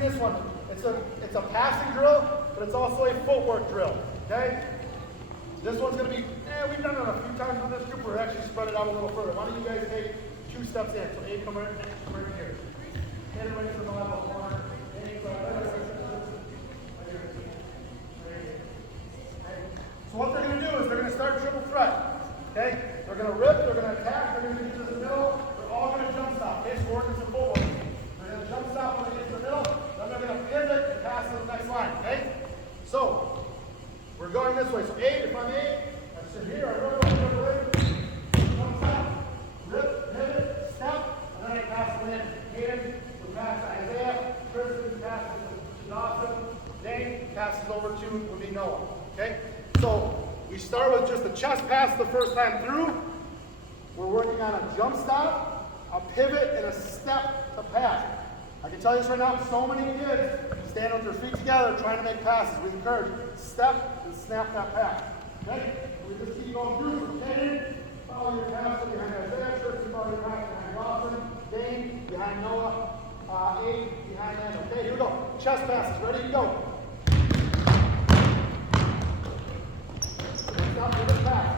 seen this one. It's a passing drill, but it's also a footwork drill. Okay? This one's going to be, we've done it a few times with this group. We're actually spread it out a little further. Why don't you guys take 2 steps in? So Abe, come right here. Hit it right to the left of the corner. So what they're going to do is they're going to start triple threat. Okay? They're going to rip, they're going to attack, they're going to get to the middle. They're all going to jump stop. Okay? So we're working some footwork. They're going to jump stop when they get to the middle. Then they're going to pivot and pass to the next line. Okay? So we're going this way. So Abe, if I'm Abe, I sit here, I rip, jump stop, rip, pivot, step, and then I pass it in. Hayden will pass to Isaiah, Kristen passes to Dawson, Dane passes over to would be Noah. Okay? So we start with just a chest pass the first time through. We're working on a jump stop, a pivot, and a step to pass. I can tell you this right now, so many kids stand with their feet together trying to make passes. We encourage step and snap that pass. Okay? We just keep going through. So Hayden, follow your pass behind Isaiah, Kristen, follow your pass behind Dawson, Dane behind Noah, Abe behind Anna. Okay, here we go. Chest passes, ready to go. Stop with the pass.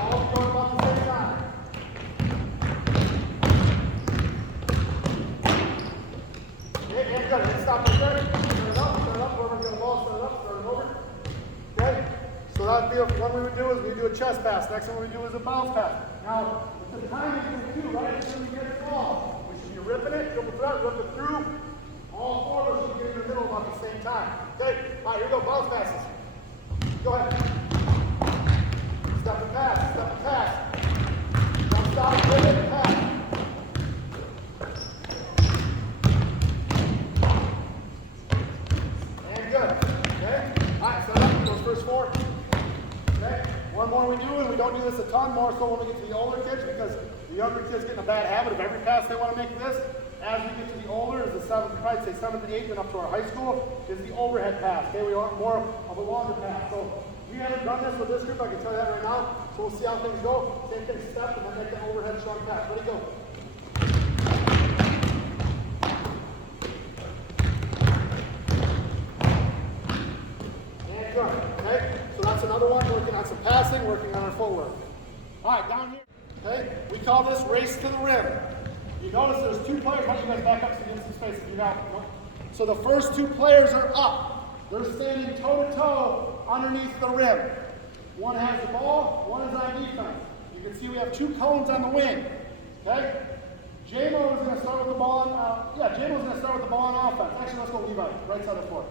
All going about the same time. Okay, and good. And stop right there. Start it up, whoever's got the ball, start it up, start it over. Okay? So that'd be one we would do is we do a chest pass. Next one we do is a bounce pass. Now, with the timing we do, right as soon as we get the ball, we should be ripping it, triple threat, rip it through. All 4 of us should get in the middle about the same time. Okay? All right, here we go. Bounce passes. Go ahead. Step and pass, step and pass. Jump stop, pivot, and pass. And good. Okay? Alright, set up those first 4. Okay? One more we do, and we don't do this a ton, more so when we get to the older kids, because the younger kids get in a bad habit of every pass they want to make this. As we get to the older, is the 7th, probably say 7th and 8th, and up to our high school, is the overhead pass. Okay, we want more of a longer pass. So we haven't done this with this group, I can tell you that right now. So we'll see how things go. Same thing, step, and then make the overhead strong pass. Ready, go. And good. Okay, so that's another one, working on some passing, working on our footwork. All right, down here. Okay, we call this race to the rim. You notice there's 2 players. Why don't you guys back up so you get some space if you got one. So the first 2 players are up. They're standing toe-to-toe underneath the rim. One has the ball, one is on defense. You can see we have 2 cones on the wing. Okay? J-Mo is going to start with the ball on, J-Mo is going to start with the ball on offense. Actually, let's go Levi, right side of the floor.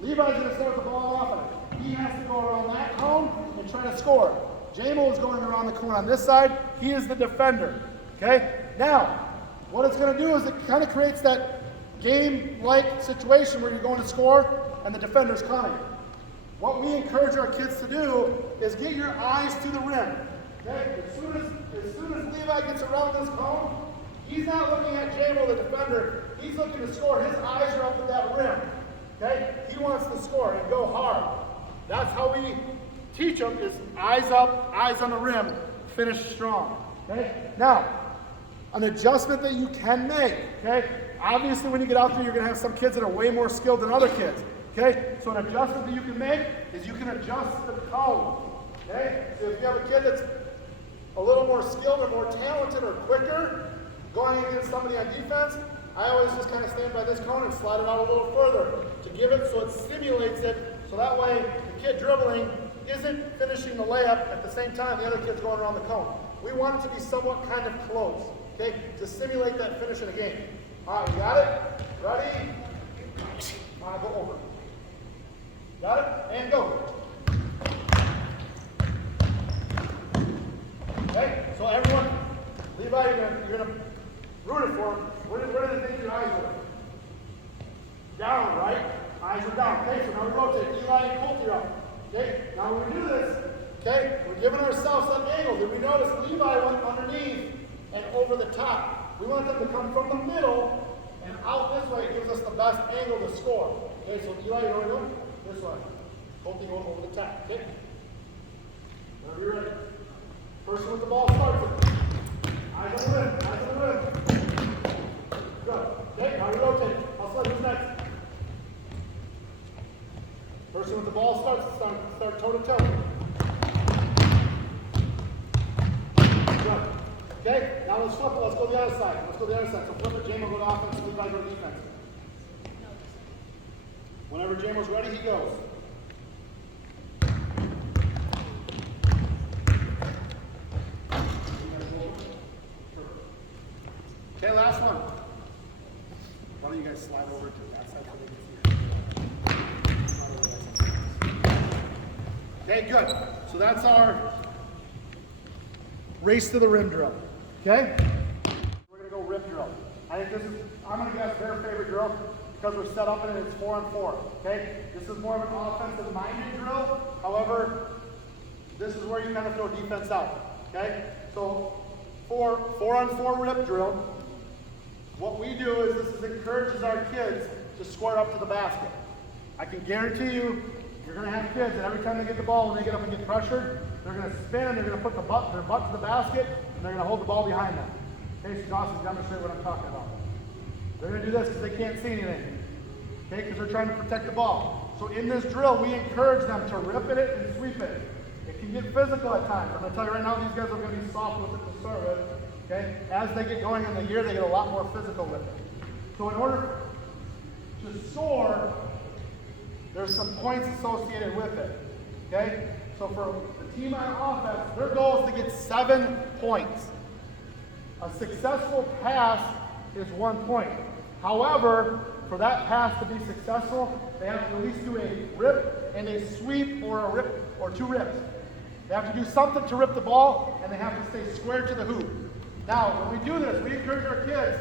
Levi's going to start with the ball on offense. He has to go around that cone and try to score. J-Mo is going around the cone on this side. He is the defender. Okay? Now, what it's going to do is it kind of creates that game-like situation where you're going to score and the defender's coming. What we encourage our kids to do is get your eyes to the rim. Okay? As soon as Levi gets around this cone, he's not looking at J-Mo, the defender. He's looking to score. His eyes are up at that rim. Okay? He wants to score and go hard. That's how we teach them, is eyes up, eyes on the rim, finish strong. Okay? Now, an adjustment that you can make, okay? Obviously, when you get out there, you're going to have some kids that are way more skilled than other kids, okay? So an adjustment that you can make is you can adjust the cone, okay? So if you have a kid that's a little more skilled or more talented or quicker, going against somebody on defense, I always just kind of stand by this cone and slide it out a little further to give it so it simulates it, so that way the kid dribbling isn't finishing the layup at the same time the other kid's going around the cone. We want it to be somewhat kind of close. Okay, to simulate that finish in a game. All right, we got it? Ready? All right, go over. Got it? And go. Okay, so everyone, Levi, you're gonna root it for him. Where do they think your eyes are? Down, right? Eyes are down. Okay, so now we rotate. Eli and Colt are up. Okay, now when we do this, okay, we're giving ourselves that angle. Did we notice Levi went underneath and over the top? We want them to come from the middle and out this way. It gives us the best angle to score. Okay, so Eli, you know what we're doing? This way. Colt going over the top. Okay? Whenever you're ready. Person with the ball starts it. Eyes on the rim. Eyes on the rim. Good. Okay, now we rotate. I'll slide who's next. the ball starts, start toe to toe. Good. Okay, now let's flip it. Let's go the other side. Let's go the other side. So flip it, Jamo will go to offense, flip it, go to defense. Whenever Jamo's ready, he goes. Okay, last one. Why don't you guys slide over to that side so they can see it? Okay, good. So that's our race to the rim drill. Okay? We're going to go rip drill. I think this is, I'm going to guess their favorite drill because we're set up in it, it's 4-on-4. Okay? This is more of an offensive minded drill. However, this is where you kind of throw defense out. Okay? So, 4-on-4 rip drill. What we do is this encourages our kids to square up to the basket. I can guarantee you, you're going to have kids that every time they get the ball, when they get up and get pressured, they're going to spin and they're going to put their butt to the basket and they're going to hold the ball behind them. Casey Dawson demonstrate what I'm talking about. They're going to do this because they can't see anything. Okay, because they're trying to protect the ball. So in this drill, we encourage them to rip it and sweep it. It can get physical at times. I'm going to tell you right now, these guys are going to be soft with it to start with. Okay? As they get going in the year, they get a lot more physical with it. So in order to score, there's some points associated with it. Okay? So for the team on offense, their goal is to get 7 points. A successful pass is 1 point. However, for that pass to be successful, they have to at least do a rip and a sweep or a rip or 2 rips. They have to do something to rip the ball and they have to stay square to the hoop. Now, when we do this, we encourage our kids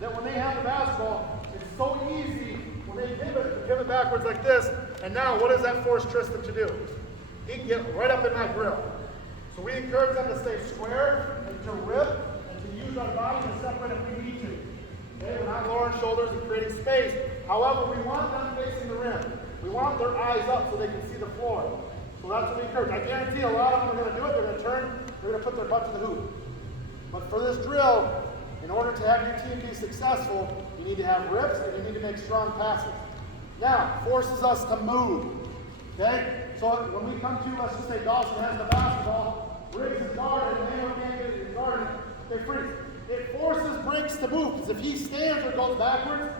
that when they have the basketball, it's so easy when they pivot backwards like this, and now what does that force Tristan to do? He can get right up in that grill. So we encourage them to stay square and to rip and to use our body to separate if we need to. Okay, we're not lowering shoulders and creating space. However, we want them facing the rim. We want their eyes up so they can see the floor. So that's what we encourage. I guarantee a lot of them are going to do it. They're going to turn, they're going to put their butt to the hoop. But for this drill, in order to have your team be successful, you need to have rips and you need to make strong passes. Now, forces us to move. Okay? So when we come to, let's just say Dawson has the basketball, Briggs is guarded, and Mayo can't get it, he's guarded, they freeze. It forces Briggs to move, because if he stands or goes backwards,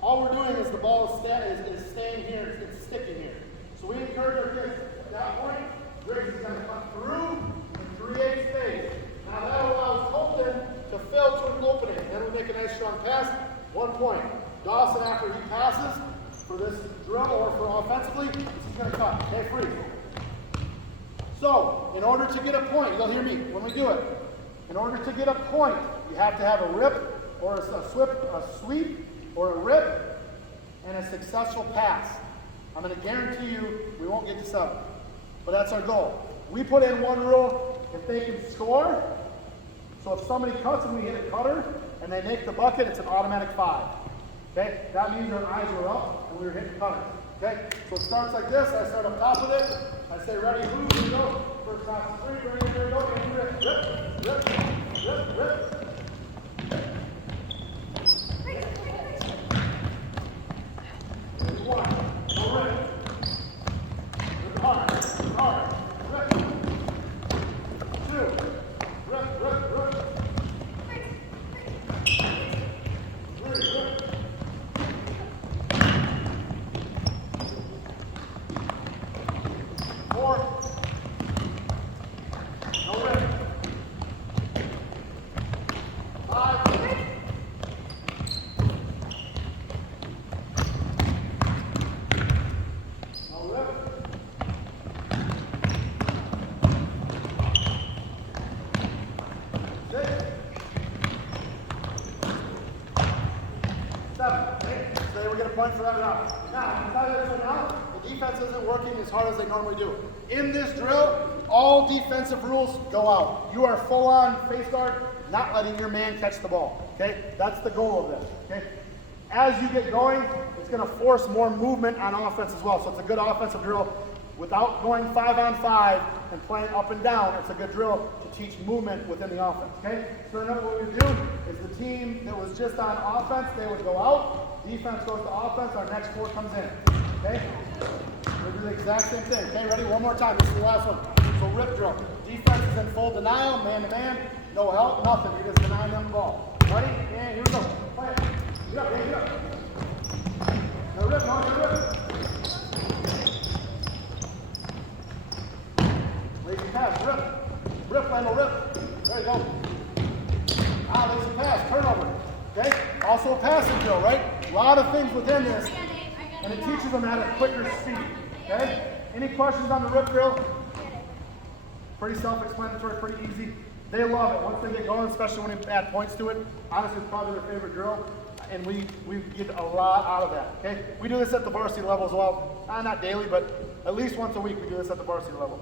all we're doing is the ball is staying here, it's sticking here. So we encourage our kids at that point, Briggs is going to come through and create space. Now that allows Colton to fill to an opening. Then we make a nice strong pass, 1 point. Dawson, after he passes for this drill or for offensively, he's going to cut. Okay, freeze. So, in order to get a point, you'll hear me when we do it. In order to get a point, you have to have a rip or a sweep or a rip and a successful pass. I'm going to guarantee you we won't get to 7. But that's our goal. We put in one rule. If they can score, so if somebody cuts and we hit a cutter and they make the bucket, it's an automatic 5. Okay? That means our eyes were up and we were hitting cutters. Okay? So it starts like this. I start up top of it. I say, ready, move, here we go. First pass is 3, ready, here we go. And rip, rip, rip, rip, rip. There's 1. No rip. Rip hard, rip hard. Rip. 2. Rip, rip, rip. 3, rip. 4. No rip. 5. No rip. 6. 7. Okay? So we're going to point for that round. Now, I'm telling you this right now, the defense isn't working as hard as they normally do. In this drill, all defensive rules go out. You are full on face guard, not letting your man catch the ball. Okay? That's the goal of this. Okay? As you get going, it's going to force more movement on offense as well. So it's a good offensive drill. Without going 5-on-5 and playing up and down, it's a good drill to teach movement within the offense. Okay? So then what we do is the team that was just on offense, they would go out. Defense goes to offense. Our next 4 comes in. Okay? We'll do the exact same thing. Okay, ready? One more time. This is the last one. So rip drill. Defense is in full denial, man to man. No help, nothing. You're just denying them the ball. Ready? And here we go. Play it. Get up, get up. Now rip, no, rip. Lazy pass, rip. Rip, Lando, rip. There you go. Lazy pass, turnover. Okay? Also a passing drill, right? A lot of things within this. And it teaches them at a quicker speed. Okay? Any questions on the rip drill? Pretty self-explanatory, pretty easy. They love it. Once they get going, especially when they add points to it, honestly, it's probably their favorite drill. And we get a lot out of that. Okay? We do this at the varsity level as well. Not daily, but at least once a week we do this at the varsity level.